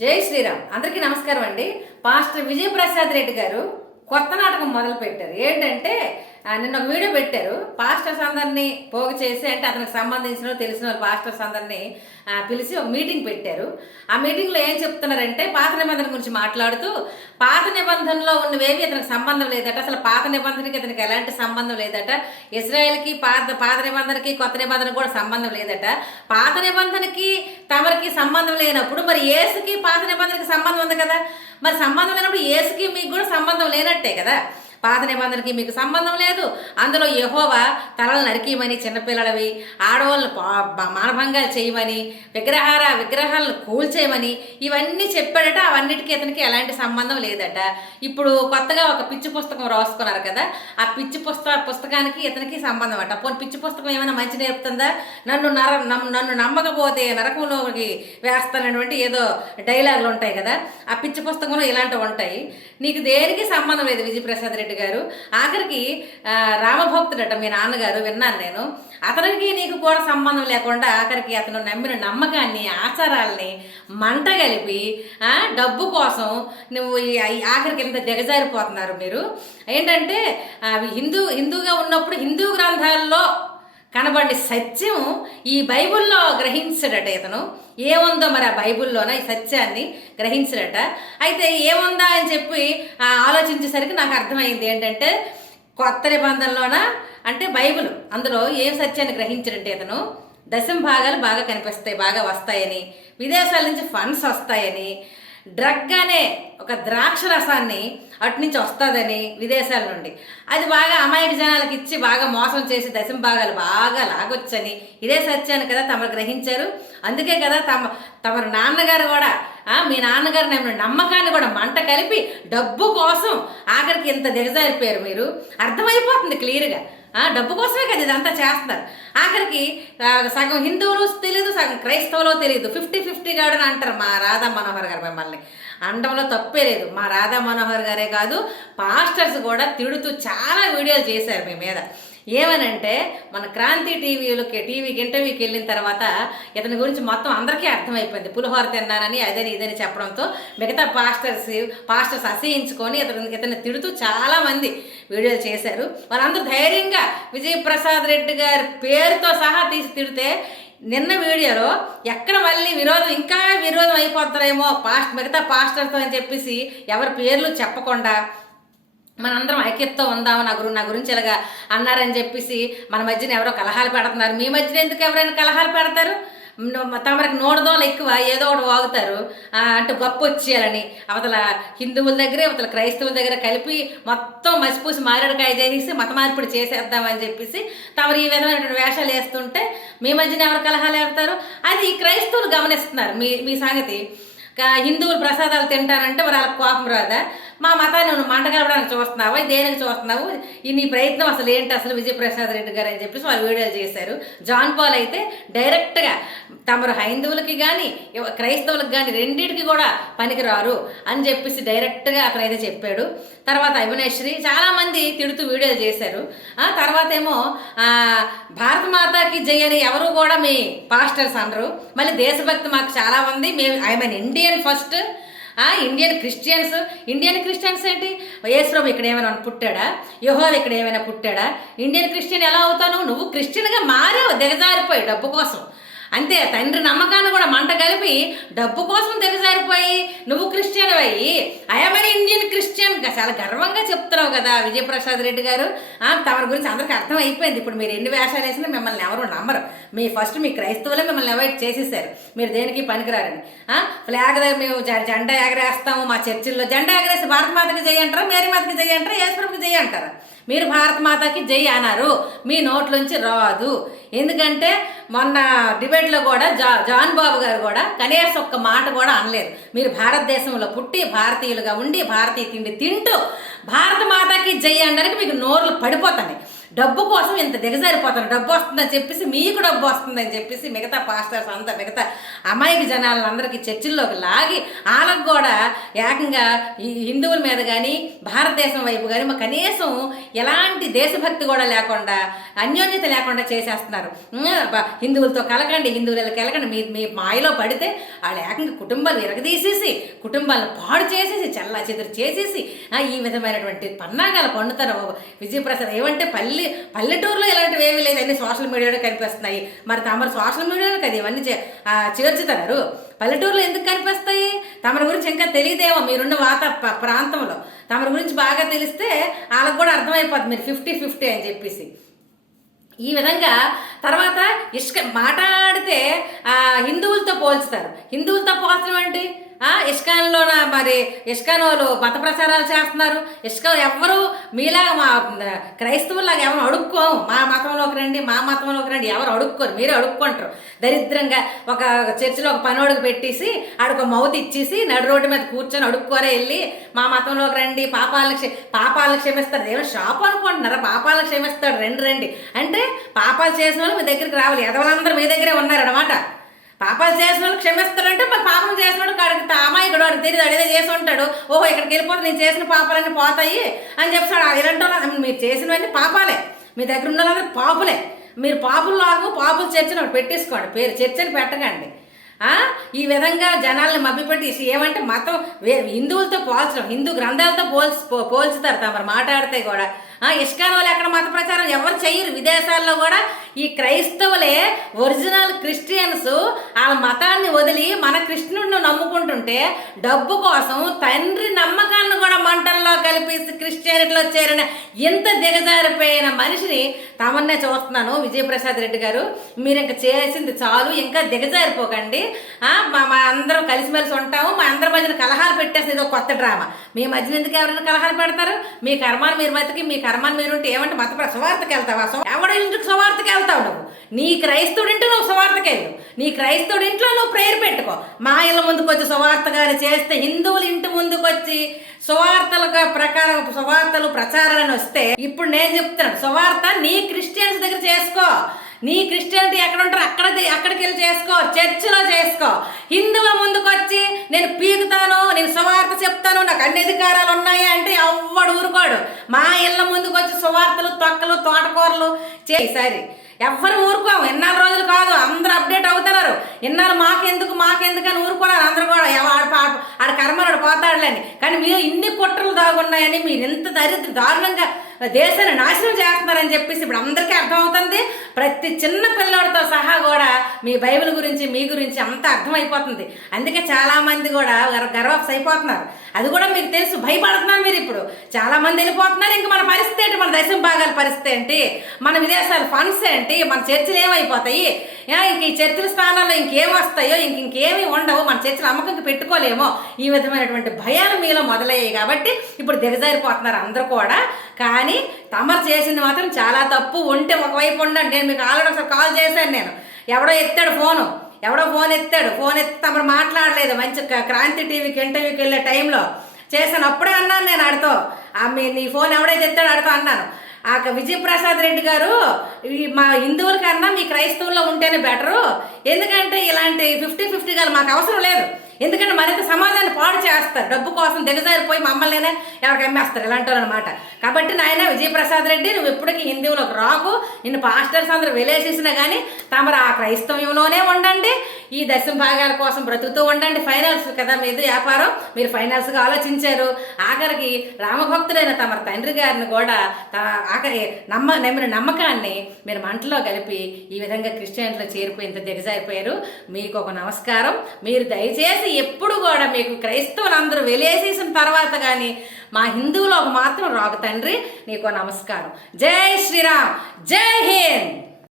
జై శ్రీరామ్. అందరికీ నమస్కారం అండి. పాస్టర్ విజయప్రసాద్ రెడ్డి గారు కొత్త నాటకం మొదలు పెట్టారు ఏంటంటే నిన్న ఒక వీడియో పెట్టారు. పాస్టర్స్ అందరినీ పోగు చేసి అంటే అతనికి సంబంధించిన తెలిసిన వాళ్ళు పాస్టర్స్ అందరినీ పిలిచి ఒక మీటింగ్ పెట్టారు. ఆ మీటింగ్లో ఏం చెప్తున్నారంటే పాత నిబంధన గురించి మాట్లాడుతూ పాత నిబంధనలో ఉన్నవేవి అతనికి సంబంధం లేదట. అసలు పాత నిబంధనకి అతనికి ఎలాంటి సంబంధం లేదట. ఇజ్రాయెల్కి పాత పాత నిబంధనకి కొత్త నిబంధన కూడా సంబంధం లేదట. పాత నిబంధనకి తమరికి సంబంధం లేనప్పుడు మరి ఏసుకి పాత నిబంధనకి సంబంధం ఉంది కదా? మరి సంబంధం లేనప్పుడు ఏసుకి మీకు కూడా సంబంధం లేనట్టే కదా? పాత నిబంధనకి మీకు సంబంధం లేదు. అందులో యహోవా తలలు నరికిమని చిన్నపిల్లలవి ఆడవాళ్ళు పా- మానభంగాలు చేయమని విగ్రహార విగ్రహాలను కూల్చేయమని ఇవన్నీ చెప్పాడట. అవన్నిటికీ ఇతనికి ఎలాంటి సంబంధం లేదట. ఇప్పుడు కొత్తగా ఒక పిచ్చి పుస్తకం రాసుకున్నారు కదా ఆ పిచ్చి పుస్తక పుస్తకానికి ఇతనికి సంబంధం అట. పోనీ పిచ్చి పుస్తకం ఏమైనా మంచి నేర్పుతుందా? నన్ను నర నన్ను నమ్మకపోతే నరకంలోకి వేస్తానటువంటి ఏదో డైలాగులు ఉంటాయి కదా ఆ పిచ్చి పుస్తకంలో ఇలాంటివి ఉంటాయి. నీకు దేనికి సంబంధం లేదు విజయప్రసాద్ రెడ్డి గారు? ఆఖరికి రామభక్తుడట మీ నాన్నగారు విన్నాను నేను. అతనికి నీకు కూడా సంబంధం లేకుండా ఆఖరికి అతను నమ్మిన నమ్మకాన్ని ఆచారాలని మంట కలిపి డబ్బు కోసం నువ్వు ఆఖరికి ఇంత దిగజారిపోతున్నారు మీరు. ఏంటంటే అవి హిందూ హిందూగా ఉన్నప్పుడు హిందూ గ్రంథాల్లో కనబడి సత్యం ఈ బైబిల్లో గ్రహించడట ఇతను. ఏముందో మరి ఆ బైబిల్లోన? ఈ సత్యాన్ని గ్రహించడట. అయితే ఏముందా అని చెప్పి ఆలోచించేసరికి నాకు అర్థమైంది ఏంటంటే కొత్త నిబంధనలోన? అంటే బైబిల్. అందులో ఏ సత్యాన్ని గ్రహించడంటే ఇతను దశం భాగాలు బాగా కనిపిస్తాయి బాగా వస్తాయని. విదేశాల నుంచి ఫండ్స్ వస్తాయని. డ్రగ్ అనే ఒక ద్రాక్ష రసాన్ని అటు నుంచి వస్తుందని విదేశాల నుండి. అది బాగా అమాయక జనాలకు ఇచ్చి బాగా మోసం చేసి దశం భాగాలు బాగా లాగొచ్చని ఇదే సత్యాన్ని కదా తమరు గ్రహించారు. అందుకే కదా తమ తమరు నాన్నగారు కూడా మీ నాన్నగారు నమ్మిన నమ్మకాన్ని కూడా మంట కలిపి డబ్బు కోసం ఆఖరికి ఇంత దిగజారిపోయారు మీరు. అర్థమైపోతుంది క్లియర్గా. డబ్బు కోసమే కదా ఇదంతా చేస్తారు ఆఖరికి సగం హిందువులు తెలియదు సగం క్రైస్తవులు తెలియదు ఫిఫ్టీ ఫిఫ్టీ గాడు అని అంటారు మా రాధా మనోహర్ గారు మిమ్మల్ని. అండంలో తప్పే లేదు. మా రాధా మనోహర్ గారే కాదు పాస్టర్స్ కూడా తిడుతూ చాలా వీడియోలు చేశారు మీ మీద. ఏమనంటే మన క్రాంతి టీవీలోకి టీవీకి ఇంటర్వ్యూకి వెళ్ళిన తర్వాత ఇతని గురించి మొత్తం అందరికీ అర్థమైపోయింది. పులిహోర తిన్నానని అదని ఇదని చెప్పడంతో మిగతా పాస్టర్స్ పాస్టర్స్ అసహించుకొని ఇతను ఇతన్ని తిడుతూ చాలామంది వీడియోలు చేశారు. వాళ్ళందరూ ధైర్యంగా విజయప్రసాద్ రెడ్డి గారి పేరుతో సహా తీసి తిడితే నిన్న వీడియోలో ఎక్కడ మళ్ళీ విరోధం ఇంకా విరోధం అయిపోతారేమో పాస్ట్ మిగతా పాస్టర్తో అని చెప్పేసి ఎవరి పేర్లు చెప్పకుండా మనందరం ఐక్యతతో ఉందాము నా గురు నా గురించి ఇలాగా అన్నారని చెప్పేసి మన మధ్యన ఎవరో కలహాలు పెడుతున్నారు. మీ మధ్యన ఎందుకు ఎవరైనా కలహాలు పెడతారు? తమరికి నోడదోలు ఎక్కువ ఏదో ఒకటి వాగుతారు. అంటే గొప్ప వచ్చేయాలని. అవతల హిందువుల దగ్గర అవతల క్రైస్తవుల దగ్గర కలిపి మొత్తం మసిపూసి మారేడుకాయ చేసి మత మార్పిడి చేసేద్దామని చెప్పేసి తమరు ఈ విధమైనటువంటి వేషాలు వేస్తుంటే మీ మధ్యన ఎవరు కలహాలు పెడతారు అది క్రైస్తవులు గమనిస్తున్నారు. మీ మీ సంగతి. హిందువులు ప్రసాదాలు తింటారంటే మరి వాళ్ళకి కోపం రాదా? మా మతాన్ని నువ్వు మంట కలపడానికి చూస్తున్నావు? దేనికి చూస్తున్నావు? ఈ నీ ప్రయత్నం అసలు ఏంటి? అసలు విజయప్రసాద్ రెడ్డి గారు అని చెప్పేసి వాళ్ళు వీడియోలు చేశారు. జాన్ పాల్ అయితే డైరెక్ట్గా తమరు హైందువులకి కానీ క్రైస్తవులకు కానీ రెండింటికి కూడా పనికిరారు అని చెప్పేసి డైరెక్ట్గా అతను అయితే చెప్పాడు. తర్వాత అవినేశ్వరి చాలామంది తిడుతూ వీడియోలు చేశారు. ఆ తర్వాత ఏమో భారత మాతాకి జై అని ఎవరు కూడా మీ పాస్టర్స్ అనరు. మళ్ళీ దేశభక్తి మాకు చాలా ఉంది. మేము I mean Indian first Indian Christians Indian Christians ఏంటి? యేసుప్రభు ఇక్కడ ఏమైనా పుట్టాడా? యహోవ ఇక్కడ ఏమైనా పుట్టాడా? ఇండియన్ క్రిస్టియన్ ఎలా అవుతాను? నువ్వు క్రిస్టియన్గా మారావు దిగజారిపోయి డబ్బు కోసం. అంతే తండ్రి నమ్మకాన్ని కూడా మంట కలిపి డబ్బు కోసం దిగజారిపోయి నువ్వు క్రిస్టియన్ అయ్యి ఐఎమ్ ఇండియన్ క్రిస్టియన్ చాలా గర్వంగా చెప్తున్నావు కదా విజయప్రసాద్ రెడ్డి గారు. ఆ, తమరి గురించి అందరికీ అర్థం అయిపోయింది ఇప్పుడు మీరు ఎన్ని వేషాలు వేసినా మిమ్మల్ని ఎవరు నమ్మరు. మీ ఫస్ట్ మీ క్రైస్తవులే మిమ్మల్ని అవాయిడ్ చేసేసారు మీరు దేనికి పనికిరారని. ఆ, ఫ్లాగ్ దగ్గర మేము జ- జెండా ఎగరేస్తాము మా చర్చిల్లో. జెండా ఎగరేసి భారత మాతకి చేయంటారా మేరీ మాతకి చేయంటారా యేసుప్రభుకి చేయంటారా మీరు భారత మాతకి జై అన్నారు. మీ నోట్లోంచి రాదు. ఎందుకంటే మొన్న డిబేట్లో కూడా జా జాన్ బాబు గారు కూడా కనీసం ఒక్క మాట కూడా అనలేదు. మీరు భారతదేశంలో పుట్టి భారతీయులుగా ఉండి భారతీయ తిండి తింటూ భారత మాతకి జై అనడానికి మీకు నోర్లు పడిపోతాయి డబ్బు కోసం ఇంత దిగజారిపోతారు డబ్బు వస్తుందని చెప్పేసి మీకు డబ్బు వస్తుందని చెప్పేసి మిగతా పాస్టర్స్ అంతా మిగతా అమాయక జనాలందరికీ చర్చిల్లోకి లాగి వాళ్ళకు కూడా ఏకంగా ఈ హిందువుల మీద కానీ భారతదేశం వైపు కానీ మా కనీసం ఎలాంటి దేశభక్తి కూడా లేకుండా అన్యోన్యత లేకుండా చేసేస్తున్నారు. హిందువులతో కలకండి హిందువులకి కలకండి. మీ మీ మాయలో పడితే వాళ్ళు ఏకంగా కుటుంబాలు విరగదీసేసి కుటుంబాలను పాడు చేసేసి చల్లా చెదురు చేసేసి ఈ విధమైనటువంటి పన్నాగాలు పండుతారు. విజయప్రసాద్ ఏమంటే పల్లె పల్లెటూరులో ఇలాంటివి ఏమీ లేదు అన్ని సోషల్ మీడియాలో కనిపిస్తున్నాయి. మరి తమరు సోషల్ మీడియాలో కదా ఇవన్నీ చే- చేర్చుతున్నారు. పల్లెటూరులో ఎందుకు కనిపిస్తాయి? తమరి గురించి ఇంకా తెలియదేమో మీరున్న వాత ప్రాంతంలో. తమరి గురించి బాగా తెలిస్తే వాళ్ళకు కూడా అర్థమైపోతుంది మీరు ఫిఫ్టీ ఫిఫ్టీ అని చెప్పేసి. ఈ విధంగా తర్వాత ఇష్క మాట్లాడితే హిందువులతో పోల్చుతారు. హిందువులతో పోల్చడం ఏంటి? ఇస్కాన్లోన మరి? ఇస్కాన్ వాళ్ళు మత ప్రచారాలు చేస్తున్నారు. ఇస్కాన్ ఎవ్వరు మీలా మా క్రైస్తవులాగా ఎవరు అడుక్కోము మా మతంలోకి రండి మా మతంలోకి రండి. ఎవరు అడుక్కోరు. మీరు అడుక్కుంటారు. దరిద్రంగా ఒక చర్చిలో ఒక పనోడికి పెట్టేసి ఆడికి మౌత్ ఇచ్చేసి నడు రోడ్డు మీద కూర్చొని అడుక్కోరే వెళ్ళి మా మతంలోకి రండి పాపాలను క్షే పాపాలను క్షమిస్తారు. ఏమో షాప్ అనుకుంటున్నారా? పాపాలను క్షమిస్తాడు. రండి రండి. అంటే పాపాలు చేసిన వాళ్ళు మీ దగ్గరికి రావాలి. ఎదవలందరూ మీ దగ్గరే ఉన్నారనమాట పాపాలు చేసిన క్షమిస్తాడంటే మరి పాపం చేసినాడు కాడికి అమాయకుడు వాడికి తెలియదు అడిగే చేసి ఉంటాడు. ఓహో ఇక్కడికి వెళ్ళిపోతే నేను చేసిన పాపాలన్నీ పోతాయి అని చెప్తాడు. ఇలాంటి వాళ్ళు మీరు చేసినవన్నీ పాపాలే. మీ దగ్గర ఉన్న పాపులే. మీరు పాపుల్లాగా పాపుల చర్చని ఒకటి పెట్టేసుకోండి. పేరు చర్చని పెట్టకండి. ఈ విధంగా జనాల్ని మభ్యపెట్టి ఏమంటే మతం హిందువులతో పోల్చడం. హిందూ గ్రంథాలతో పోల్చి పోల్చుతారు. తమరు మాట్లాడితే కూడా. ఇస్కాన్ వాళ్ళు ఎక్కడ మత ప్రచారం ఎవరు చెయ్యరు విదేశాల్లో కూడా ఈ క్రైస్తవులే ఒరిజినల్ క్రిస్టియన్స్ వాళ్ళ మతాన్ని వదిలి మన కృష్ణుడిని నమ్ముకుంటుంటే డబ్బు కోసం తండ్రి నమ్మకాన్ని కూడా మంటల్లో కలిపేసి క్రిస్టియానిటీలో చేరిన ఇంత దిగజారిపోయిన మనిషిని తమన్నే చూస్తున్నాను విజయప్రసాద్ రెడ్డి గారు. మీరు ఇంకా చేసింది చాలు ఇంకా దిగజారిపోకండి. మా మా అందరం కలిసిమెలిసి ఉంటాము. మా అందరి మధ్యన కలహాలు పెట్టేసి ఇదో కొత్త డ్రామా. మీ మధ్యన ఎందుకు ఎవరైనా కలహాలు పెడతారు? మీ కర్మాలు మీరు బతికి మీ కర్మ మీరు ఉంటే ఏమంటే మత సువార్తకి వెళ్తావా? సు- ఇంటికి సువార్తకి వెళ్తావు నువ్వు? నీ క్రైస్తవుడి ఇంట్లో నువ్వు సువార్తకి వెళ్ళు. నీ క్రైస్తవుడి ఇంట్లో నువ్వు ప్రేయర్ పెట్టుకో. మా ఇళ్ళ ముందుకు వచ్చి సువార్త గారు చేస్తే హిందువులు ఇంటి ముందుకు వచ్చి సువార్తల ప్రకారం సువార్తలు ప్రచారాలను వస్తే ఇప్పుడు నేను చెప్తున్నాను సువార్త నీ క్రిస్టియన్స్ దగ్గర చేసుకో. నీ క్రిస్టియానిటీ ఎక్కడ ఉంటారో అక్కడ అక్కడికి వెళ్ళి చేసుకో చర్చిలో చేసుకో. హిందువుల ముందుకు వచ్చి నేను పీకుతాను నేను సువార్త చెప్తాను నాకు అన్ని అధికారాలు ఉన్నాయి అంటే ఎవ్వడు ఊరుకోడు. మా ఇళ్ళ ముందుకు వచ్చి సువార్తలు తొక్కలు తోటకూరలు చేయి సరే ఎవ్వరు ఊరుకోము. ఎన్నాళ్ళు రోజులు కాదు అందరూ అప్డేట్ అవుతున్నారు. ఇన్నాళ్ళు మాకెందుకు మాకెందుకు అని ఊరుకున్నారు అందరూ కూడా. ఆడ పా- ఆడ పోతాడులేని కానీ మీరు ఇన్ని కుట్రలు దాగున్నాయని మీరు ఎంత దరిద్ర దారుణంగా దేశాన్ని నాశనం చేస్తున్నారని చెప్పేసి ఇప్పుడు అందరికీ అర్థమవుతుంది. ప్రతి చిన్న పిల్లోడితో సహా కూడా మీ బైబిల్ గురించి మీ గురించి అంత అర్థమైపోతుంది. అందుకే చాలామంది కూడా గర్వాప్స్ అయిపోతున్నారు అది కూడా మీకు తెలుసు భయపడుతున్నారు మీరు ఇప్పుడు. చాలామంది వెళ్ళిపోతున్నారు ఇంక మన పరిస్థితి ఏంటి? మన దశం భాగాల పరిస్థితి ఏంటి? మన విదేశాల ఫండ్స్ ఏంటి? మన చర్చలు ఏమైపోతాయి? ఇంక ఈ చర్చల స్థానాల్లో ఇంకేం వస్తాయో? ఇంక ఇంకేమీ ఉండవు. మన చర్చలు అమ్మకంకి పెట్టుకోలేమో? ఈ విధమైనటువంటి భయాలు మీలో మొదలయ్యాయి కాబట్టి ఇప్పుడు దిగజారిపోతున్నారు అందరూ కూడా. కానీ కానీ తమరు చేసింది మాత్రం చాలా తప్పు. ఉంటే ఒకవైపు ఉండండి. నేను మీకు ఆల్రెడీ ఒకసారి కాల్ చేశాను నేను. ఎవడో ఎత్తాడు ఫోను. ఎవడో ఫోన్ ఎత్తాడు. ఫోన్ ఎత్తి తమరు మాట్లాడలేదు. మంచి క్రాంతి టీవీకి ఇంటర్వ్యూకి వెళ్ళే టైంలో చేశాను. అప్పుడే అన్నాను నేను ఆడితో. ఆ మీ నీ ఫోన్ ఎవడైతే ఎత్తాడు ఆడితో అన్నాను. ఆ విజయప్రసాద్ రెడ్డి గారు ఈ మా హిందువుల కన్నా మీ క్రైస్తవుల్లో ఉంటేనే బెటరు. ఎందుకంటే ఇలాంటి ఫిఫ్టీ ఫిఫ్టీ గారు మాకు అవసరం లేదు. ఎందుకంటే మరింత సమాజాన్ని పాడు చేస్తారు. డబ్బు కోసం దిగజారిపోయి మమ్మల్ని ఎవరికి అమ్మేస్తారు. ఇలాంటి అనమాట కాబట్టి నాయన విజయప్రసాద్ రెడ్డి నువ్వు ఎప్పటికీ హిందువులకు రాకు. నిన్ను పాస్టర్స్ అందరూ వెలేసేసినా కానీ తమరు ఆ క్రైస్తవ్యంలోనే ఉండండి. ఈ దశం భాగాల కోసం బ్రతుకుతూ ఉండండి. ఫైనాన్స్ కదా మీద వ్యాపారం. మీరు ఫైనాన్స్గా ఆలోచించారు. ఆఖరికి రామభక్తుడైన తమ తండ్రి గారిని కూడా త- ఆఖరి నమ్మ నమ్మిన నమ్మకాన్ని మీరు మంటలో కలిపి ఈ విధంగా క్రిస్టియన్లో చేరిపోయి ఇంత దిగజారిపోయారు. మీకు ఒక నమస్కారం. మీరు దయచేసి ఎప్పుడు కూడా మీకు క్రైస్తవులందరూ వెలేసేసిన తర్వాత కానీ మా హిందువులకు మాత్రం రాగు తండ్రి. నీకు నమస్కారం. జై శ్రీరామ్. జై హింద్.